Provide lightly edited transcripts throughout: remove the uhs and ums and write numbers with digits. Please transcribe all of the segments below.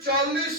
40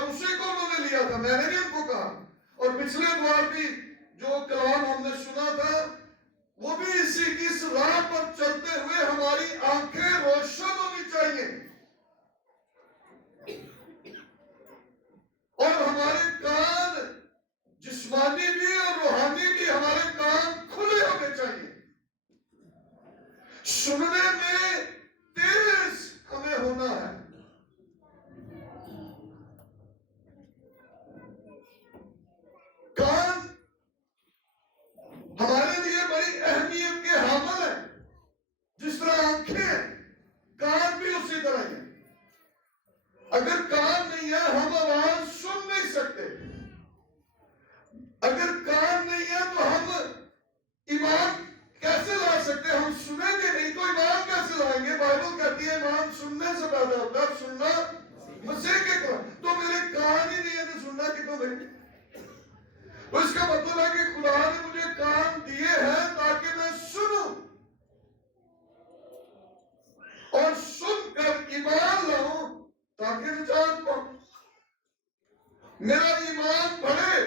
اور اسی کو انہوں نے لیا تھا، میں نے نہیں ان کو کہا. اور پچھلے دوار بھی جو کلام ہم نے سنا تھا وہ بھی اسی کی اس راہ پر چلتے ہوئے ہماری آنکھیں روشن ہونی چاہیے اور ہمارے کان جسمانی بھی اور روحانی بھی ہمارے کان کھلے ہونے چاہیے. سننے میں تیز ہمیں ہونا ہے. کان ہمارے لیے بڑی اہمیت کے حامل ہے. جس طرح آنکھیں، کان بھی اسی طرح ہیں. اگر کان نہیں ہے ہم آواز سن نہیں سکتے. اگر کان نہیں ہے تو ہم ایمان کیسے لا سکتے؟ ہم سنیں گے نہیں تو ایمان کیسے لائیں گے؟ بائبل کہتی ہے ایمان سننے سے پیدا ہوتا ہے، سننا مسیح کے کلام. تو میرے کان ہی نہیں ہے تو سننا کتوں نہیں. اس کا مطلب ہے کہ خدا نے مجھے کان دیے ہیں تاکہ میں سنوں اور سن کر ایمان لاؤں تاکہ نجات پاؤں. میرا ایمان بڑھے.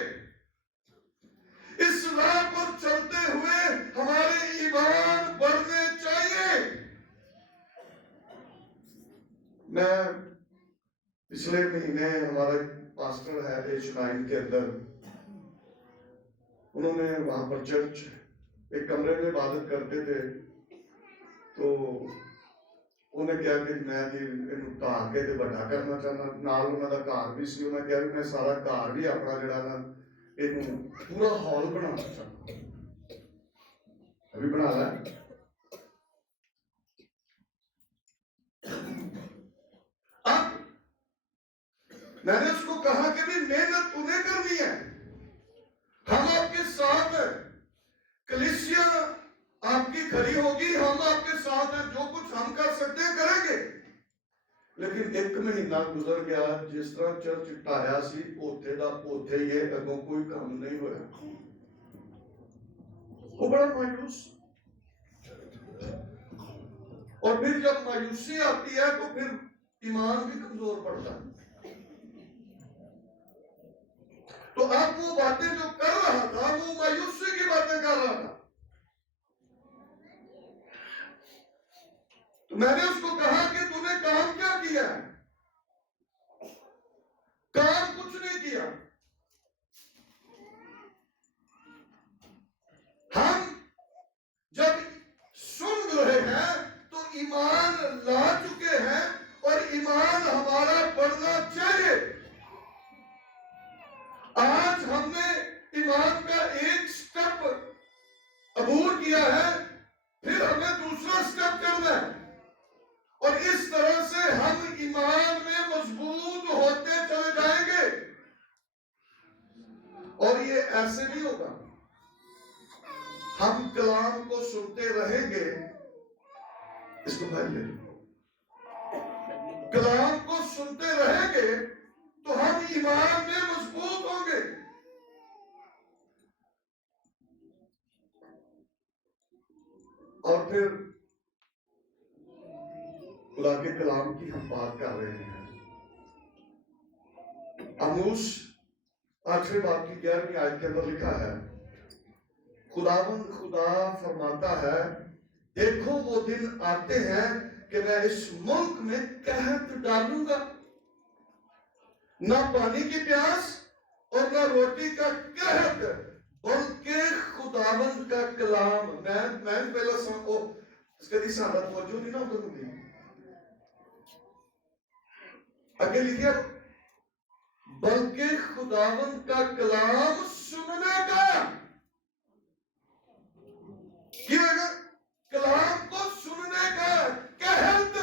اس راہ پر چلتے ہوئے ہمارے ایمان بڑھنے چاہیے. میں پچھلے مہینے ہمارا پاسٹر ہے ایش9 کے اندر، انہوں نے وہاں پر چرچ ایک کمرے میں عبادت کرتے تھے. تو انہیں کیا کہ میں گھر کے بڑا کرنا چاہنا، نال انہوں کا گھر بھی سی. انہیں کیا کہ میں سارا گھر بھی اپنا جڑا نا پورا ہال بنانا چاہتا. ابھی بنا لا. اب میں نے اس کو کہا کہ بھی محنت تمہیں کرنی ہے، ہم آپ کے ساتھ ہیں، کلیسیا آپ کی کھڑی ہوگی، ہم آپ کے ساتھ ہیں، جو کچھ ہم کر سکتے ہیں کریں گے. لیکن ایک مہینہ گزر گیا، جس طرح چرچ ٹایا سی اوتھے دا اوتھے یہ اگوں کوئی کام نہیں ہوا. وہ بڑا مایوس. اور پھر جب مایوسی آتی ہے تو پھر ایمان بھی کمزور پڑتا ہے. تو اب وہ باتیں جو کر رہا تھا وہ مایوسی کی باتیں کر رہا تھا. تو میں نے اس کو کہا کہ تم نے کام کیا کیا ہے؟ کام کچھ نہیں کیا. ہم جب سن رہے ہیں تو ایمان لا چکے ہیں اور ایمان ہمارا بڑھنا چاہیے. آج ہم نے ایمان کا ایک سٹیپ عبور کیا ہے، پھر ہمیں دوسرا سٹیپ کرنا ہے اور اس طرح سے ہم ایمان میں مضبوط ہوتے چلے جائیں گے. اور یہ ایسے نہیں ہوگا. ہم کلام کو سنتے رہیں گے. اس کو بھائی لے کلام کو سنتے رہیں گے تو ہم ایمان میں مضبوط ہوں گے. اور پھر خدا کے کلام کی ہم بات کر رہے ہیں. آموس 8ویں باب کی 11ویں آیت کے اندر لکھا ہے، خداوند خدا فرماتا ہے، دیکھو وہ دن آتے ہیں کہ میں اس ملک میں قحط ڈالوں گا، نہ پانی کی پیاس اور نہ روٹی کا قحط، بلکہ خداوند کا کلام. میں پہلا سنو اس کا سارا توجہ نہیں نہ ہوتا. آگے لکھے بلکہ خداوند کا کلام سننے کا. کیا ہوگا؟ کلام کو سننے کا قحط.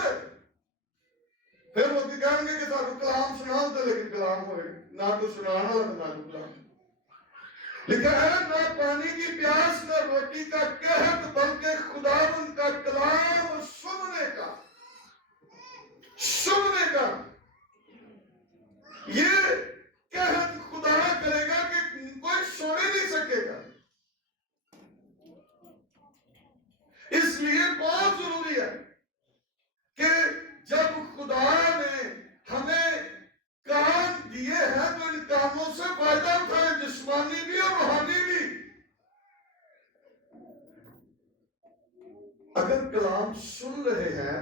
پھر وہ کہیں گے کہ سارا کلام سنا دے، لیکن کلام ہوئے نہ تو سنانا اور نہ تو کلام. لکھا ہے نہ پانی کی پیاس نہ روٹی کا قحط، بلکہ خداوند کا کلام سننے کا. سننے کا یہ قحط خدا کرے گا کہ کوئی سونے نہیں سکے گا. اس لیے بہت ضروری ہے کہ جب خدا نے ہمیں کان دیے ہیں تو ان کاموں سے فائدہ اٹھائیں، جسمانی بھی اور روحانی بھی۔ اگر کلام سن رہے ہیں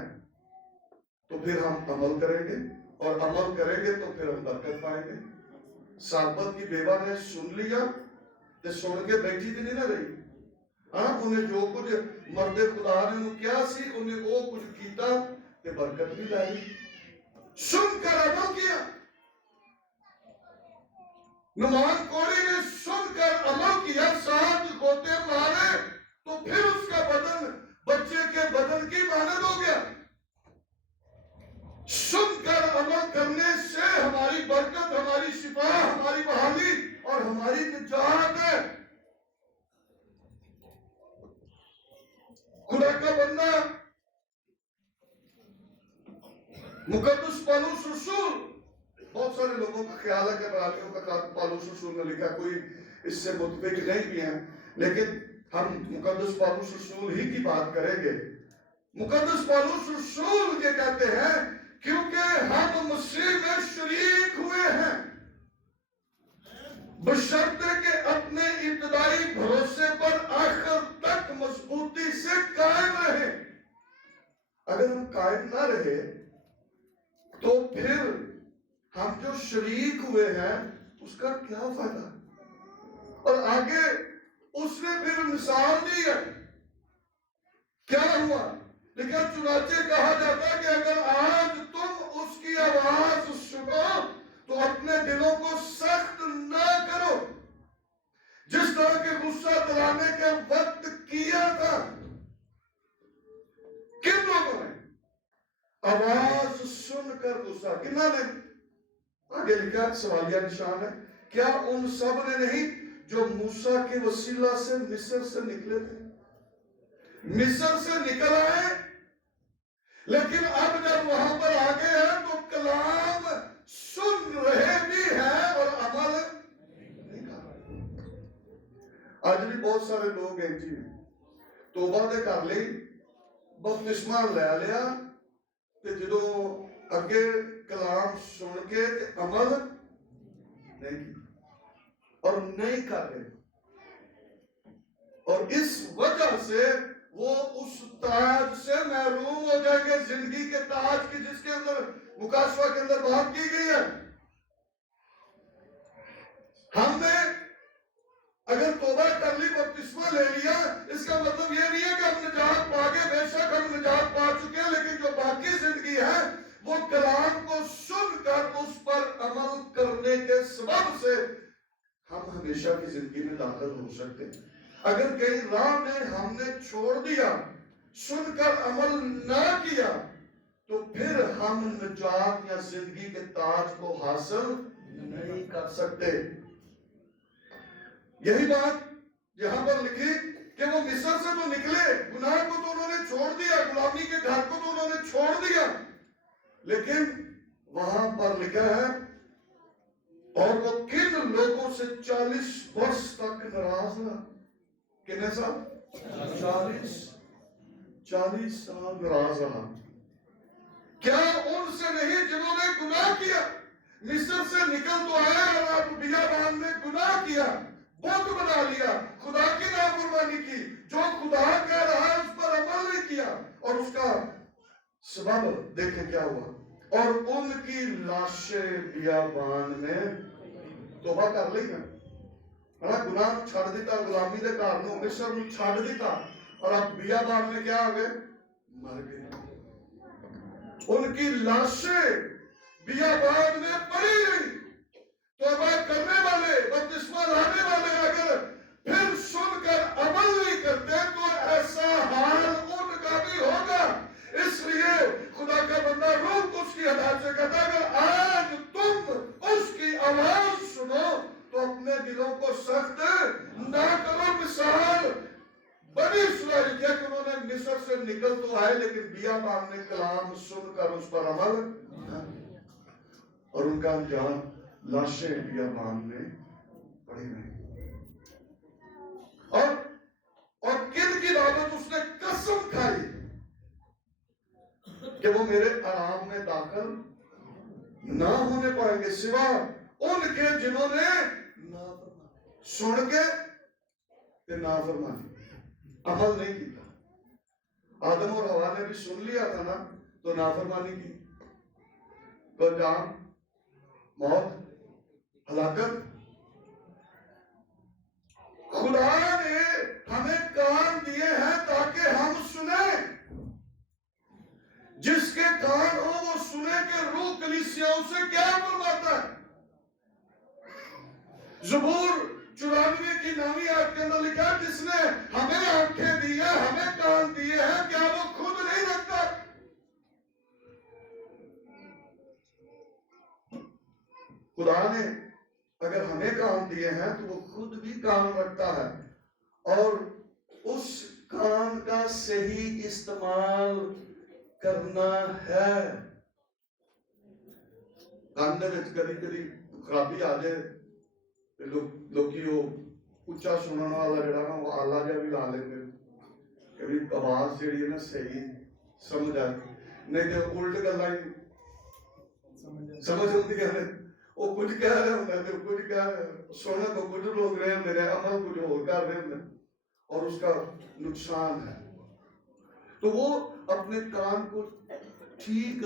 تو پھر ہم عمل کریں گے، اور عمل کریں گے تو پھر ہم برکت پائیں گے۔ سابت کی بیوہ نے سن لیا تو سن کے بیٹھی تھی نہیں نہ رہی، ہاں انہیں جو کچھ مرد خدا نے انہوں کیا سی انہیں وہ کچھ کیتا کہ برکت بھی لائی، سن کر عمل کیا۔ نعمان کوڑی نے سن کر عمل کیا، 7 گوتے مارے تو پھر اس کا بدن بچے کے بدن کی مانند ہو گیا۔ سن کر عمل کرنے سے ہماری برکت، ہماری شفا، ہماری بحالی اور ہماری نجات ہے۔ خدا کا بندہ مقدس پالوس رسول، بہت سارے لوگوں کا خیال ہے کہ راتیوں کا پالوس رسول نے لکھا، کوئی اس سے متفق نہیں بھی ہیں، لیکن ہم مقدس پالوس رسول ہی کی بات کریں گے۔ مقدس پالوس رسول یہ کہتے ہیں کیونکہ ہم مسیح میں شریک ہوئے ہیں، بشرطے کہ اپنے ابتدائی بھروسے پر آخر تک مضبوطی سے قائم رہیں۔ اگر ہم قائم نہ رہے تو پھر ہم جو شریک ہوئے ہیں اس کا کیا فائدہ؟ اور آگے اس نے پھر مثال دی ہے، کیا ہوا؟ لیکن چنانچہ کہا جاتا ہے کہ اگر آج تم اس کی آواز سنو تو اپنے دلوں کو سخت نہ کرو، جس طرح کے غصہ دلانے کے وقت کیا تھا۔ کن لوگوں نے آواز سن کر غصہ، کنہ نے؟ آگے لکھا سوالیہ نشان ہے، کیا ان سب نے نہیں جو موسیٰ کے وسیلہ سے مصر سے نکلے تھے؟ مصر سے نکل آئے، لیکن اب جب وہاں پر آگے ہیں تو کلام سن رہے بھی ہیں اور عمل نہیں کر رہے۔ آج بھی بہت سارے لوگ ہیں جی توبہ دے کر لی، بپتسمہ لے لیا، کہ جدوں اگے کلام سن کے عمل نہیں کی اور نہیں کر رہے، اور اس وجہ سے وہ اس تاج سے محروم ہو جائیں گے، زندگی کے تاج کی جس کے اندر مکاشفہ کے اندر بات کی گئی ہے۔ ہم نے اگر توبہ کر لی، بپتسمہ لے لیا، اس کا مطلب یہ نہیں ہے کہ ہم نجات پا گئے، بے شک ہم نجات پا چکے ہیں، لیکن جو باقی زندگی ہے وہ کلام کو سن کر اس پر عمل کرنے کے سبب سے ہم ہمیشہ کی زندگی میں داخل ہو سکتے ہیں۔ اگر کئی راہ میں ہم نے چھوڑ دیا، سن کر عمل نہ کیا، تو پھر ہم نجات یا زندگی کے تاج کو حاصل نہیں کر سکتے۔ یہی بات یہاں پر لکھی کہ وہ مصر سے تو نکلے، گناہ کو تو انہوں نے چھوڑ دیا، غلامی کے گھر کو تو انہوں نے چھوڑ دیا، لیکن وہاں پر لکھا ہے اور وہ کن لوگوں سے 40 برس تک ناراض رہا۔ کتنے سال؟ 40 سال ناراض رہا۔ کیا ان سے نہیں جنہوں نے گناہ کیا؟ مصر سے نکل تو آیا اور آپ بیابان میں گناہ کیا، بت بنا لیا، خدا کی نافرمانی کی، جو خدا کہہ رہا ہے اس پر عمل نہیں کیا، اور اس کا سبب دیکھیں کیا ہوا۔ اور ان کی لاشیں بیابان میں توبہ کر لی ہیں، گناہ چھڑ دیتا، غلامی دے کارنوں مصر میں چھڑ دیتا، اور اب بیابان میں کیا آگئے؟ مر گئے۔ ان کی لاشیں بیابان میں پڑی رہی۔ توبہ کرنے والے، بپتسمہ لانے والے اگر پھر سن کر عمل نہیں کرتے تو ایسا حال ان کا بھی ہوگا۔ اس لیے خدا کا بندہ روح کو اس کی ہدایت سے کہتا ہے اگر آج تم اس کی آواز سنو تو اپنے دلوں کو سخت نہ کرو۔ مثال بنی اسرائیل کیا کہ انہوں نے مصر سے نکل تو آئے، لیکن بیابان میں کلام سن کر اس پر عمل نہ کیا، اور ان کا انجام لاشیں بیابان میں پڑی رہی۔ اور کن کی بابت اس نے قسم کھائی کہ وہ میرے آرام میں داخل نہ ہونے پائیں گے سوا ان کے جنہوں نے سن کے نافرمانی عمل نہیں کیتا. آدم اور حوا نے بھی سن لیا تھا نا تو نافرمانی کی تو جان موت ہلاکت. خدا نے ہمیں کان دیے ہیں تاکہ ہم سنیں. جس کے کان ہو وہ سنے کہ روح کلیسیاؤں سے کیا فرماتا ہے. زبور 94 کی 9ویں آیت کے اندر لکھا ہے جس نے ہمیں آنکھیں دی ہیں ہمیں کان دیے ہیں کیا وہ خود نہیں رکھتا. خدا نے اگر ہمیں کان دیے ہیں تو وہ خود بھی کان رکھتا ہے اور اس کان کا صحیح استعمال کرنا ہے. کان دے وچ کدی کدی خرابی آ جائے لوکی وہ اچھا سننے والا جڑا نا وہ آلہ جہا بھی لا لیندے کہ بھی آواز جڑی ہے نا صحیح سمجھ آئے. نہیں تو الٹ گلاں سمجھ ہوندی ہے وہ کچھ کہہ رہے ہوندے تے کچھ کہہ رہے سونا تو کچھ لوگ رہے ہوندے نے عمل کچھ اور کر رہے ہوندے اور اس کا نقصان ہے. تو وہ اپنے کان کو ٹھیک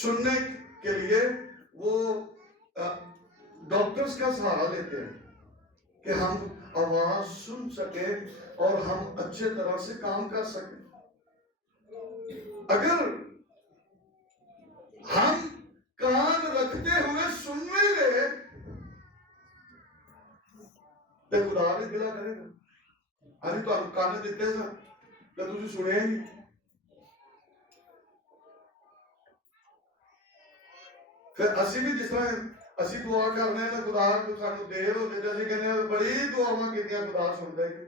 سننے کے لیے وہ ڈاکٹرز کا سہارا لیتے ہیں کہ ہم آواز سن سکیں اور ہم اچھے طرح سے کام کر سکیں. اگر ہم کان رکھتے ہوئے سننے لے تو خدا بھی گلا کرے گا. ابھی تو کان دیتے سن تو تسی سنے ہی نہیں. پھر اسی بھی جس طرح اسی دعا کرنے ہیں خدا کو سانو دیر ہو جائے اسی کہنے ہیں بڑی دعاواں کیتیاں خدا سنتا ہے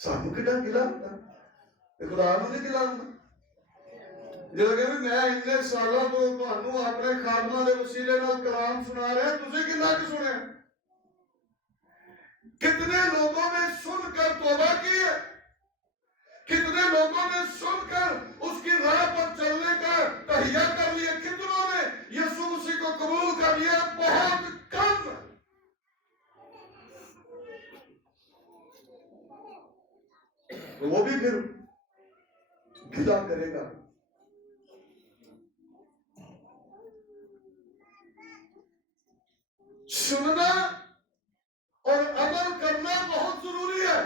سانو کڈا گلا ہوندا تے خدا نوں نہیں گلا ہوندا. جدوں کہ میں اتنے سالاں تو تانوں اپنے خادماں دے وسیلے نال کلام سنا رہا تسی کنا کہ سنیا. کتنے لوگوں نے سن کر توبہ کی ہے. کتنے لوگوں نے سن کر اس کی راہ پر چلنے کا تہیہ کر لیا. کتنوں نے یسوع مسیح کو قبول کر لیا. بہت کم. وہ بھی پھر گلا کرے گا. سننا اور عمل کرنا بہت ضروری ہے.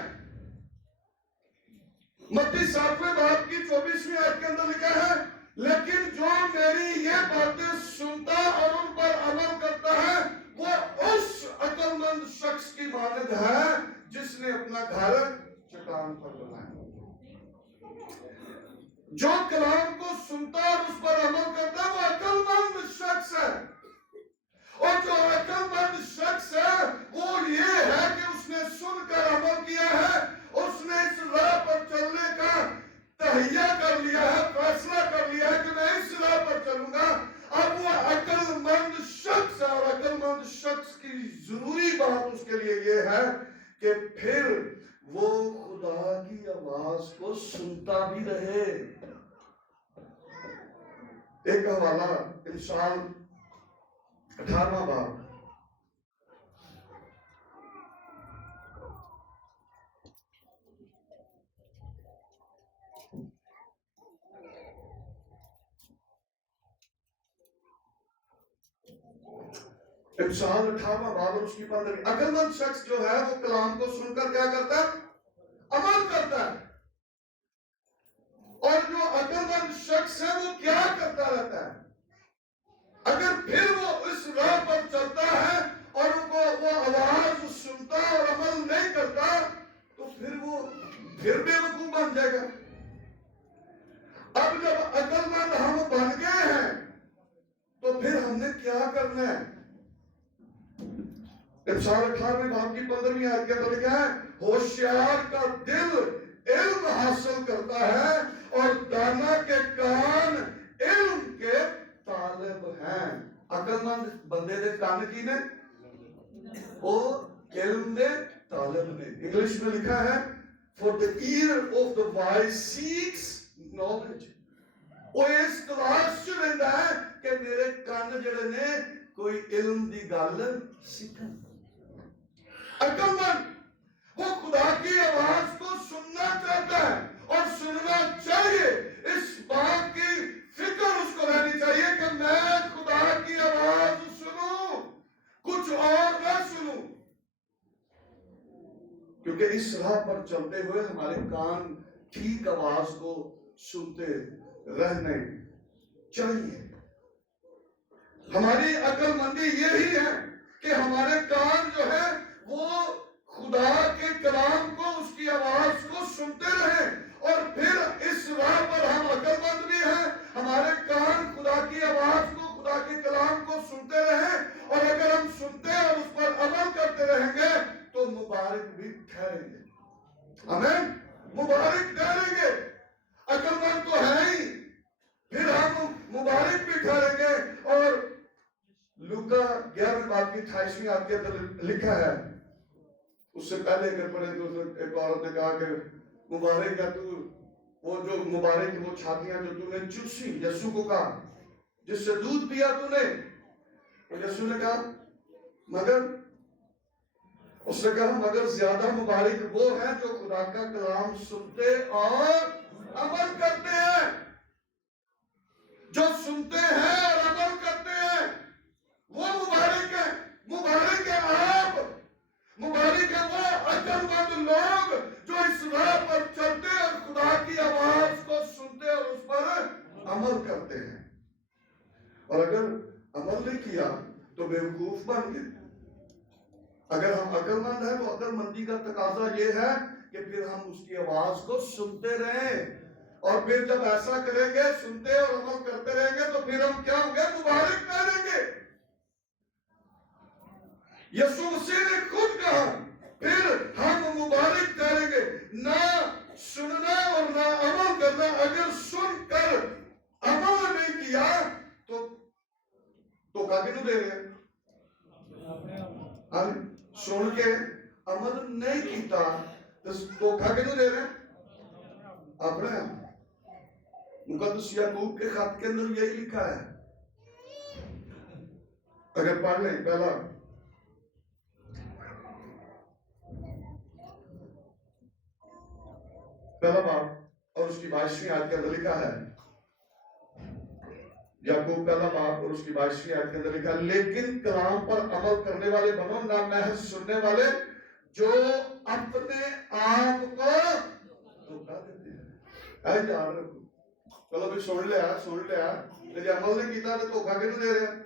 متی 7ویں باب کی 24ویں آیت کے اندر لکھا ہے لیکن جو میری یہ باتیں سنتا اور ان پر عمل کرتا ہے وہ اس عقل مند شخص کی مانند ہے جس نے اپنا گھر چٹان پر بنایا. جو کلام کو سنتا اور اس پر عمل کرتا ہے وہ عقل مند شخص ہے. اور جو عقل مند شخص ہے وہ یہ ہے کہ اس نے سن کر عمل کیا ہے. اس نے اس راہ پر چلنے کا تہیہ کر لیا ہے. فیصلہ کر لیا ہے کہ میں اس راہ پر چلوں گا. اب وہ عقل مند شخص ہے اور عقل مند شخص کی ضروری بات اس کے لیے یہ ہے کہ پھر وہ خدا کی آواز کو سنتا بھی رہے. ایک حوالہ انسان 18واں باب انسان 18واں باب اور اس کی 15ویں. عقل مند شخص جو ہے وہ کلام کو سن کر کیا کرتا ہے؟ عمل کرتا ہے. اور جو عقل مند شخص ہے وہ کیا کرتا رہتا ہے؟ اگر پھر وہ اس راہ پر چلتا ہے اور وہ آواز سنتا اور عمل نہیں کرتا تو پھر وہ پھر بے وقوف بن جائے گا. اب جب عقل مند ہم بن گئے ہیں تو پھر ہم نے کیا کرنا ہے؟ انسان 18ویں باب کی 15ویں آیت کے اندر لکھا ہے ہوشیار کا دل علم حاصل کرتا ہے اور دانا کے کان علم کے طالب ہیں. عقل مند بندے دے کان کی نے وہ علم دے طالب نے. انگلش میں لکھا ہے for the ear of the wise seeks knowledge. وہ اس تلاش چ رہتا ہے کہ میرے کان جڑے نے کوئی علم دی گل سیکھن. عقل مند وہ خدا کی آواز کو سننا چاہتا ہے اور سننا چاہیے. اس بات کی فکر اس کو رہنی چاہیے کہ میں خدا کی آواز سنوں, کچھ اور نہ سنوں. کیونکہ اس راہ پر چلتے ہوئے ہمارے کان ٹھیک آواز کو سنتے رہنے چاہیے. ہماری عقل مندی یہی ہے کہ ہمارے کان جو ہے وہ خدا کے کلام کو, اس کی آواز کو سنتے رہیں. اور پھر اس راہ پر ہم عقل مند بھی ہیں, ہمارے کان خدا کی آواز کو, خدا کے کلام کو سنتے رہیں. اور اگر ہم سنتے اور اس پر عمل کرتے رہیں گے تو مبارک بھی ٹھہریں گے. آمین, مبارک ٹھہریں گے. عقل مند تو ہے ہی, پھر ہم مبارک بھی ٹھہریں گے. اور لوکا 11 باب کی 28ویں آیت کے اندر لکھا ہے, اس سے پہلے اگر پڑھیں تو ایک عورت نے کہا کہ مبارک ہے تو, وہ جو مبارک وہ چھاتیاں جو تو نے چوسی. یسوع کو کہا جس سے دودھ پیا تو نے. یسوع نے کہا مگر, اس نے کہا مگر زیادہ مبارک وہ ہیں جو خدا کا کلام سنتے اور عمل کرتے ہیں. جو سنتے ہیں اور عمل کرتے ہیں وہ مبارک ہے. مبارک ہے آپ, مبارک ہے وہ عقل مند لوگ جو اس راہ پر چلتے اور خدا کی آواز کو سنتے اور اس پر عمل کرتے ہیں. اور اگر عمل نہیں کیا تو بیوقوف بن گئے. اگر ہم عقل مند ہیں تو عقل مندی کا تقاضا یہ ہے کہ پھر ہم اس کی آواز کو سنتے رہیں. اور پھر جب ایسا کریں گے, سنتے اور عمل کرتے رہیں گے, تو پھر ہم کیا ہوں گے؟ مبارک ٹھہریں گے. یسوع مسیح نے خود کہا پھر ہم مبارک ٹھہریں گے. نہ سننا اور نہ عمل کرنا. اگر سن کر عمل نہیں کیا تو دھوکہ کیوں دے رہے ہیں؟ ہم سن کے عمل نہیں کیتا تو دھوکہ کیوں دے رہے ہیں؟ اپنے مقدس یعقوب کے خط کے اندر یہی لکھا ہے. اگر پڑھ لیں پہلا باب اور اس کی 22ویں آیت کے اندر لکھا ہے. یعقوب پہلا باب اور اس کی 22ویں آیت کے اندر لکھا ہے, لیکن کلام پر عمل کرنے والے بنو, نہ محض سننے والے جو اپنے آپ کو دھوکہ دیتے ہیں. اے یار چلو بھی سن لیا لیکن عمل نہیں کیتا تو دھوکہ کیوں دے رہے ہیں؟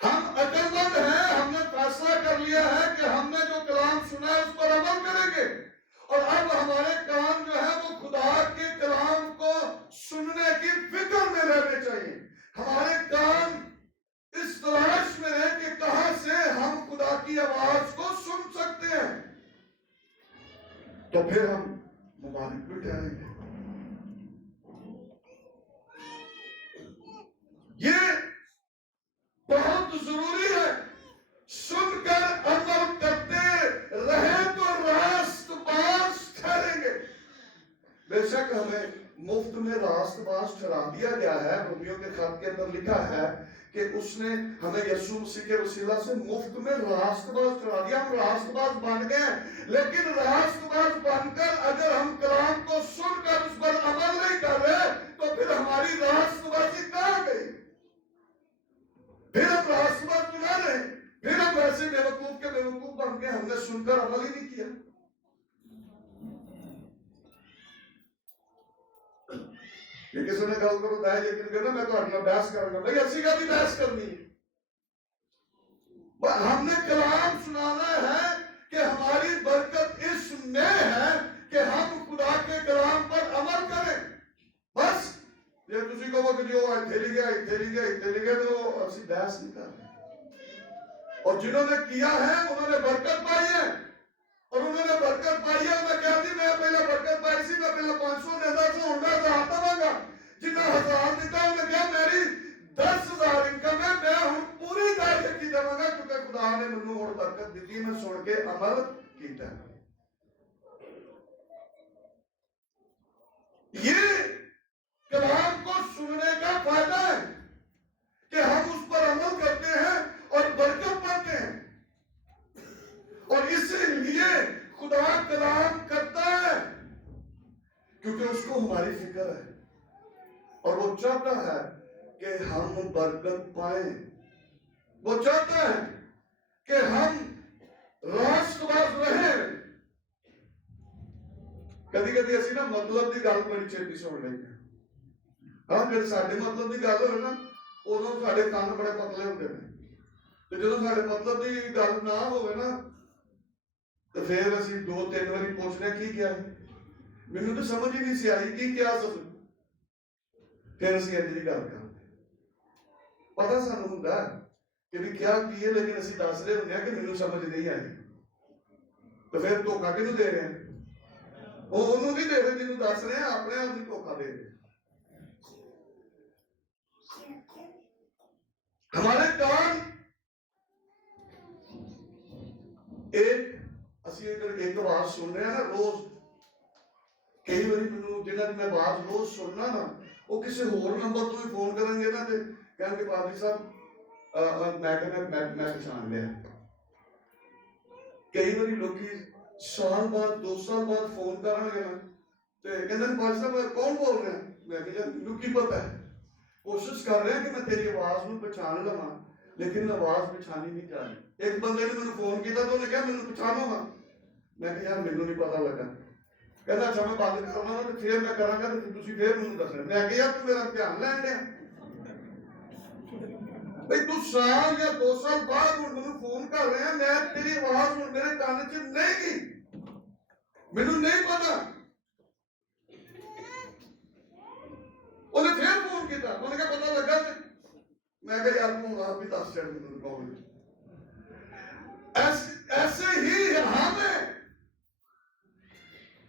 ہم عقل مند ہیں, ہم نے فیصلہ کر لیا ہے کہ ہم نے جو کلام سنا ہے اس پر عمل کریں گے. اور اب ہمارے کان جو ہے وہ خدا کے کلام کو سننے کی فکر میں رہنے چاہیے. ہمارے کان اس تلاش میں رہیں کہ کہاں سے ہم خدا کی آواز کو سن سکتے ہیں, تو پھر ہم مبارک بھی ٹھہریں گے. یہ بہت ضروری ہے. سن کر عمل کرتے رہے تو راست باز ٹھہریں گے. بے شک ہمیں مفت میں راست باز ٹھہرا دیا گیا ہے. رومیوں کے خط کے اندر لکھا ہے کہ اس نے ہمیں یسوع مسیح کے وسیلہ سے مفت میں راست باز ٹھہرا دیا. ہم راست باز بن گئے, لیکن راست باز بن کر اگر ہم کلام کو سن کر اس پر عمل نہیں کر رہے تو پھر ہماری راست بازی کہاں گئی؟ پھر ہم راست باز بنا رہے, پھر ہم ویسے بیوقوف کے بیوقوف بن کے ہم نے سن کر عمل ہی نہیں کیا. یہ کسی نے گل کو بتایا لیکن کہنا میں تو اپنا بحث کروں گا. بھائی اسی کا بھی بحث کرنی ہے. ہم نے کلام سنانا ہے کہ ہماری برکت اس میں ہے کہ ہم خدا کے کلام پر عمل کریں. بس یہ تسی کو کہ جو تھیلی گیا تو اسی بحث نہیں کر رہے. اور جنہوں نے کیا ہے انہوں نے برکت پائی ہے, اور انہوں نے برکت پائی ہے. میں کہتی میں پہلے برکت پائی سی, میں پہلے 500 دیتا تو ہوں میں 1000 دواں گا. جنہیں 1000 دیتا انہوں نے کہا میری 10,000 انکم ہے, میں ہوں پوری طرح کی دواں گا کیونکہ خدا نے منو اور برکت دیتی, میں سن کے عمل کیتا ہے. یہ فائدہ ہے کہ ہم اس پر عمل کرتے ہیں اور برکت پاتے ہیں. اور اسی لیے خدا کلام کرتا ہے کیونکہ اس کو ہماری فکر ہے اور وہ چاہتا ہے کہ ہم برکت پائیں. وہ چاہتا ہے کہ ہم راست باز رہیں. کدی کدی اسی نا مطلب دی گل بڑی چھیتی سن لیتے ہیں. ہاں جب ساڈے مطلب دی گل ہوئے نا ادو ساڈے کان بڑے پتلے ہوتے ہیں. تو جب ساڈے مطلب دی گل نہ ہوئے نا تو پھر اسی 2-3 باری پوچھنے کی کیا ہے. مینوں تو سمجھ ہی نہیں سی آئی کی کیا سب. پھر اسی انج دی گل کرتے پتہ سانوں ہوندا کہ بھی کیا کیے لیکن اسی دس رہے ہوندے ہیں کہ مینوں سمجھ نہیں آئی. تو پھر دھوکا کینوں دے رہے ہیں؟ وہ انہوں نہیں دے رہے جنہوں دس رہے ہیں اپنے آپ ہی دھوکا دے رہے ہیں. ہمارے کان ایک آواز سن رہے ہیں نا روز. کئی باری جنہاں کی میں آواز روز سننا نا وہ کسی ہور نمبر تو بھی فون کریں گے نا کہیں گے پادری صاحب میں پہچان لیا. کئی باری لوگ سال بعد 2 سال بعد فون کریں گے نا تو کہتے ہیں پادری صاحب کون بول رہے ہیں. میں کہا مینوں کی پتہ ہے. کوشش کر رہے ہیں کہ میں تیری آواز میں پہچان لواں لیکن آواز پہچانی نہیں جا رہی. ایک بندے نے مجھے فون کیا تو انہیں کہا مینوں پہچانو گا. میں کہا یار مینوں نہیں پتا لگا. کہتا اچھا میں بند کرنا تو پھر میں کراں گا تو تسی پھر مینوں دسنا. میں کہا یار تو میرا دھیان لین دے بھئی تو سال یا 2 سال بعد مجھے فون کر رہے ہیں میں تیری آواز میرے کان چ نہیں گئی مینوں نہیں پتا. انہیں پھر فون کیا انہیں کہا پتا لگا. میں کہا یار تم آپ بھی 10 چڑھ مجھے کہو. ایسے ہی ہم ہیں.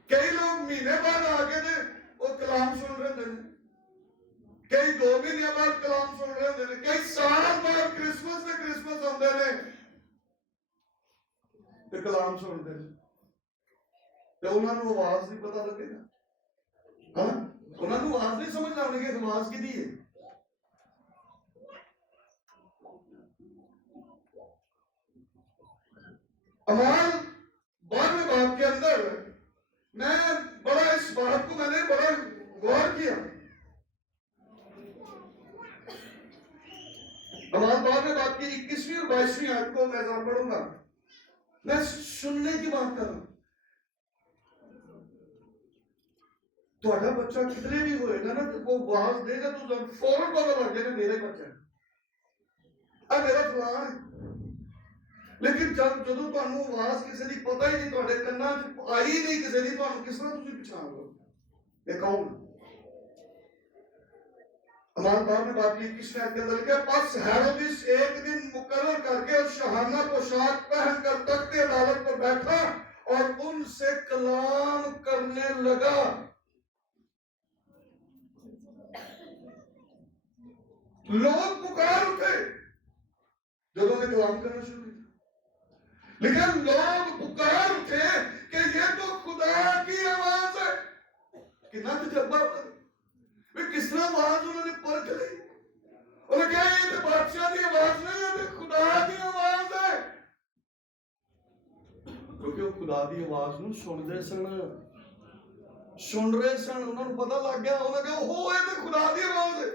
کئی لوگ مہینے بعد آگے دے وہ کلام سن رہے ہیں. کئی 2 مہینے بعد کلام سن رہے ہیں. کئی سال بعد کرسمس آتے ہیں تو کلام سنتے ہیں. تو انہوں نے آواز نہیں پتا لگے گا. ہاں انہوں نے آواز نہیں سمجھ آنے کی آواز کی دی ہے. اعمال 12ویں باب کے اندر میں بڑا اس بات کو میں نے بڑا غور کیا. اعمال 12ویں باب کی 21ویں اور 22ویں آیت کو میں ذرا پڑھوں گا. میں سننے کی بات کر رہا ہوں. تھوڑا بچہ کتنے بھی ہوئے گا نا وہ آواز دے گا تو فوراً پتا لگ جائے گا میرے بچہ میرا فلان ہے. لیکن جب جدوں تانوں آواز کسی دی پتہ ہی نہیں تواڈے کناں چ آئی نہیں کسی دی تانوں کس طرح تسی پہچان لو یہ کون. اعمال 12ویں باب کی 21ویں آیت کے اندر لکھا پس ہیرودس ایک دن مقرر کر کے شاہانہ پوشاک پہن کر تخت عدالت پر بیٹھا اور ان سے کلام کرنے لگا. لوگ پکار اٹھے جب انہوں نے کلام کرنا شروع کیا. لیکن لوگ پکار اٹھے کہ یہ تو خدا کی آواز ہے. کتنا تجربہ کس طرح آواز انہوں نے پرکھ لی. انہوں نے کہا یہ تو بادشاہ کی آواز نہیں ہے یہ خدا کی آواز ہے. کیونکہ وہ خدا کی آواز نو سن رہے سن انہوں نے پتہ لگ گیا. انہوں نے کہا وہ یہ تو خدا کی آواز ہے.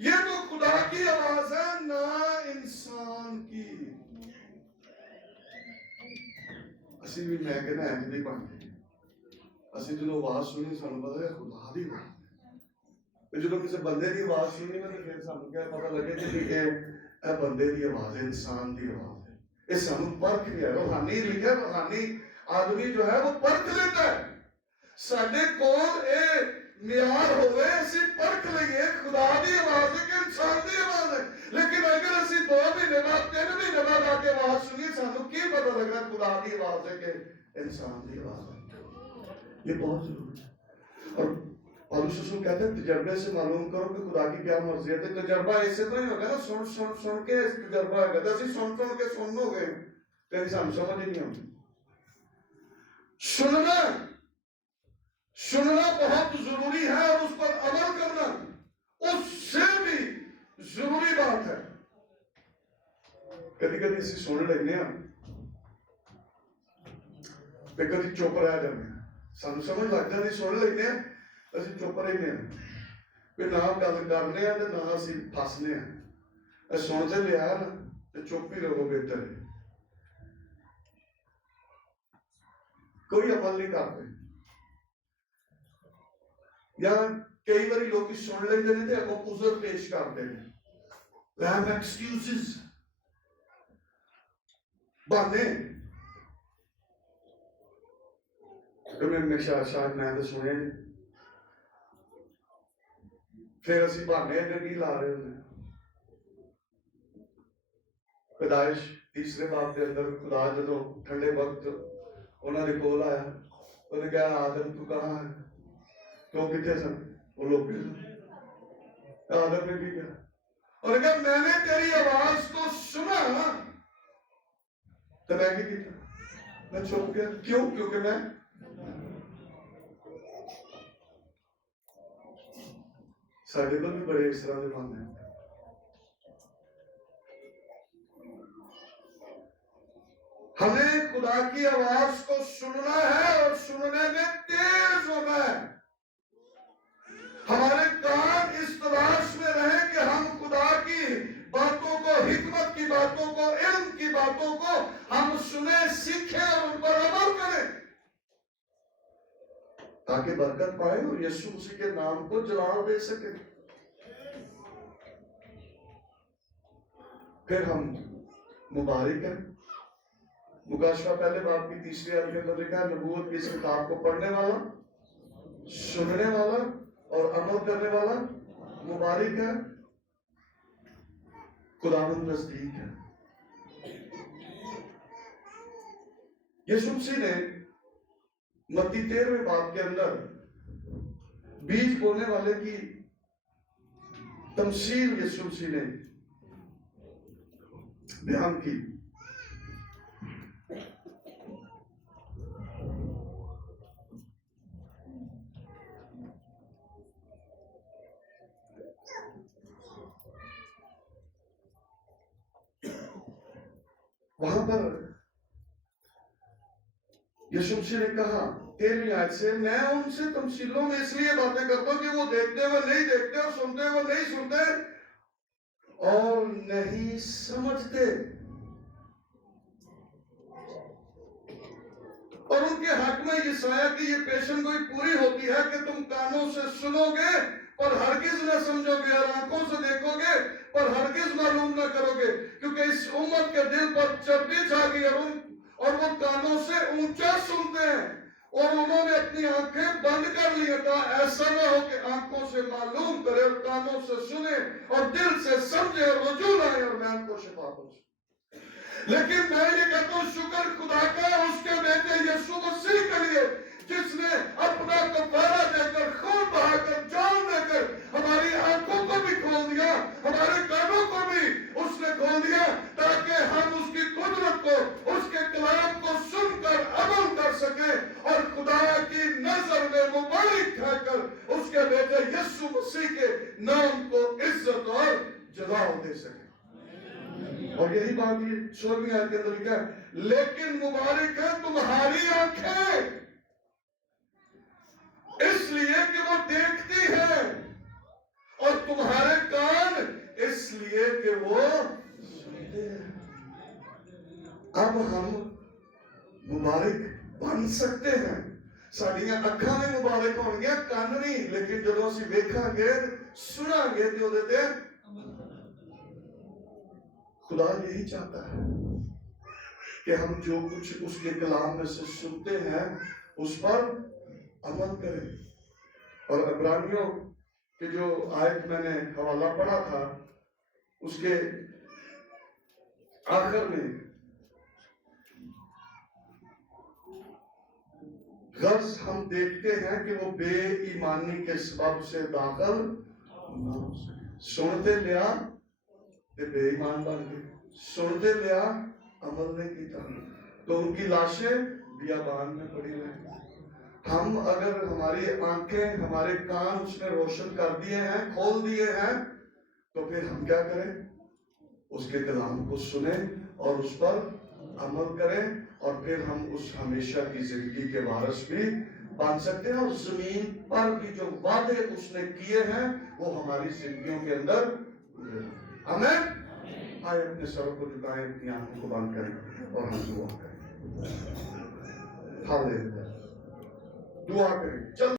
یہ تو خدا کی آواز ہے نہ انسان کی. اسی بھی میں کہنا ہے نہیں بنتے. اسی جنہوں آواز سنی سانوں پتا ہے خدا دی آواز ہے. جنہوں کسی بندے دی آواز سنی نا تو پھر سانوں کیا پتا لگے کہ یہ بندے دی آواز ہے انسان دی آواز ہے. یہ سانوں پرکھ لیا. روحانی لکھا روحانی آدمی جو ہے وہ پرکھ لیتا ہے. ساڈے کول اے معیار ہوئے اسی پرکھ لئیے خدا دی آواز ہے کہ انسان دی آواز ہے. لیکن اگر اسی 2 مہینے بعد 3 مہینے بعد آ کے آواز سنی سانوں کی پتہ لگ رہا خدا دی آواز ہے کہ انسان دی آواز ہے. یہ بہت ضروری ہے. اور پالوس رسول کہتے ہیں تجربے سے معلوم کرو کہ خدا کی کیا مرضی ہے. تو تجربہ ایسے تو نہیں ہوگا نا سن کے تجربہ ہوگا. تو اسی سن کے سنو گے تو سانوں سمجھ نہیں آتی. سننا بہت ضروری ہے اور اس پر عمل کرنا اس سے بھی ضروری بات ہے. کدی کدی اسی سن لینے ہیں تے کدی چپ رہ جانے ہیں. سانو سمجھ لگ جاتی سن لینے ہیں اسی چپ رہنے ہیں کہ نہ گل کرنے ہیں نہ اسی پھسنے ہیں. سنتے لیا نا تو چپ ہی رہو بہتر ہے. کوئی عمل نہیں کرتے یا کئی باری لوگ سن لیتے ہیں تو اگوں عذر پیش کرتے ہیں. have excuses بہانے. میں شاید میں تو سنے نہیں پھر اسی بہانے نہیں لا رہے ہوتے. پیدائش تیسرے باب کے اندر خدا جدو ٹھنڈے وقت انہوں نے کول آیا انہوں نے کہا آدم تو کہاں ہے تو کتنے سن وہ لوگ بھی آدم نے بھی کہا اور کہا میں نے تیری آواز کو سنا تو میں کی کیا میں چھپ گیا. کیوں؟ کیونکہ میں ساڑھے کو بھی بڑے اس طرح کے بات ہیں. ہمیں خدا کی آواز کو سننا ہے اور سننے میں تیز ہونا ہے. ہمارے کان اس تلاش میں رہے کہ ہم خدا کی باتوں کو حکمت کی باتوں کو علم کی باتوں کو ہم سنیں سیکھیں اور ان پر عمل کریں تاکہ برکت پائے اور یسوع مسیح کے نام کو جلال دے سکے. پھر ہم مبارک ہیں. مکاشفہ پہلے باب کی تیسری آیت کے اندر لکھا ہے نبوت کی اس کتاب کو پڑھنے والا سننے والا اور عمل کرنے والا مبارک ہے خداوند نزدیک ہے. یسوع مسیح نے متی 13ویں باب کے اندر بیج بونے والے کی تمثیل یسوع مسیح نے بیان کی. وہاں پر یسوع مسیح نے کہا 13ویں آیت سے میں ان سے تمثیلوں میں اس لیے باتیں کرتا ہوں کہ وہ دیکھتے ہوئے نہیں دیکھتے اور سنتے ہوئے نہیں سنتے اور نہیں سمجھتے اور ان کے حق میں یسایہ کی یہ پیشن گوئی پوری ہوتی ہے کہ تم کانوں سے سنو گے پر ہرگز نہ سمجھو گے اور آنکھوں سے دیکھو گے پر ہرگز معلوم نہ کرو گے کیونکہ اس امت کے دل پر چربی چھا گئی اور وہ کانوں سے اونچا سنتے ہیں اور انہوں نے اپنی آنکھیں بند کر لی تا ایسا نہ ہو کہ آنکھوں سے معلوم کرے اور کانوں سے سنے اور دل سے سمجھے اور رجوع لائے اور میں ان کو شفا پہنچے. لیکن میں یہ کہتا ہوں شکر خدا کا اس کے بیٹے یسوع مسیح کے لیے جس نے اپنا کفارہ دے کر خون بہا کر جان دے کر ہماری آنکھوں کو بھی کھول دیا ہمارے کانوں کو بھی اس نے کھول دیا تاکہ ہم اس کی قدرت کو اس کے کلام کو سن کر عمل کر سکیں اور خدا کی نظر میں مبارک کھا کر اس کے بیٹے یسوع مسیح کے نام کو عزت اور جلال دے سکیں. اور یہی بات یہ 16ویں آیت کے اندر لکھا ہے لیکن مبارک ہے تمہاری آنکھیں اس لیے کہ وہ دیکھتی ہے اور تمہارے کان اس لیے کہ وہ سنتے ہیں. اب ہم مبارک بن سکتے ہیں. ساڑیاں اکھاں میں مبارک ہوں گے کان نہیں لیکن جب اسی ویکھاں گے سنا گے جو دیتے ہیں خدا یہی چاہتا ہے کہ ہم جو کچھ اس کے کلام میں سے سنتے ہیں اس پر عمل کریں. اور عبرانیوں کے جو آیت میں نے حوالہ پڑھا تھا اس کے آخر میں غرض ہم دیکھتے ہیں کہ وہ بے ایمانی کے سبب سے داخل نہ ہو سکے. سنتے لیا کہ بے ایمان بن گئے سنتے لیا عمل نہیں کیتا تو ان کی لاشیں بیابان میں پڑی رہیں. ہم اگر ہماری آنکھیں ہمارے کان اس نے روشن کر دیے ہیں کھول دیے ہیں تو پھر ہم کیا کریں اس کے کلام کو سنیں اور اس پر عمل کریں اور پھر ہم اس ہمیشہ کی زندگی کے وارث بھی بن سکتے ہیں اور زمین پر بھی جو وعدے اس نے کیے ہیں وہ ہماری زندگیوں کے اندر ہمیں آئے اپنے سروں کو جھکائیں اپنی آنکھوں کو بند کریں اور ہم دعا کریں دعا کریں چل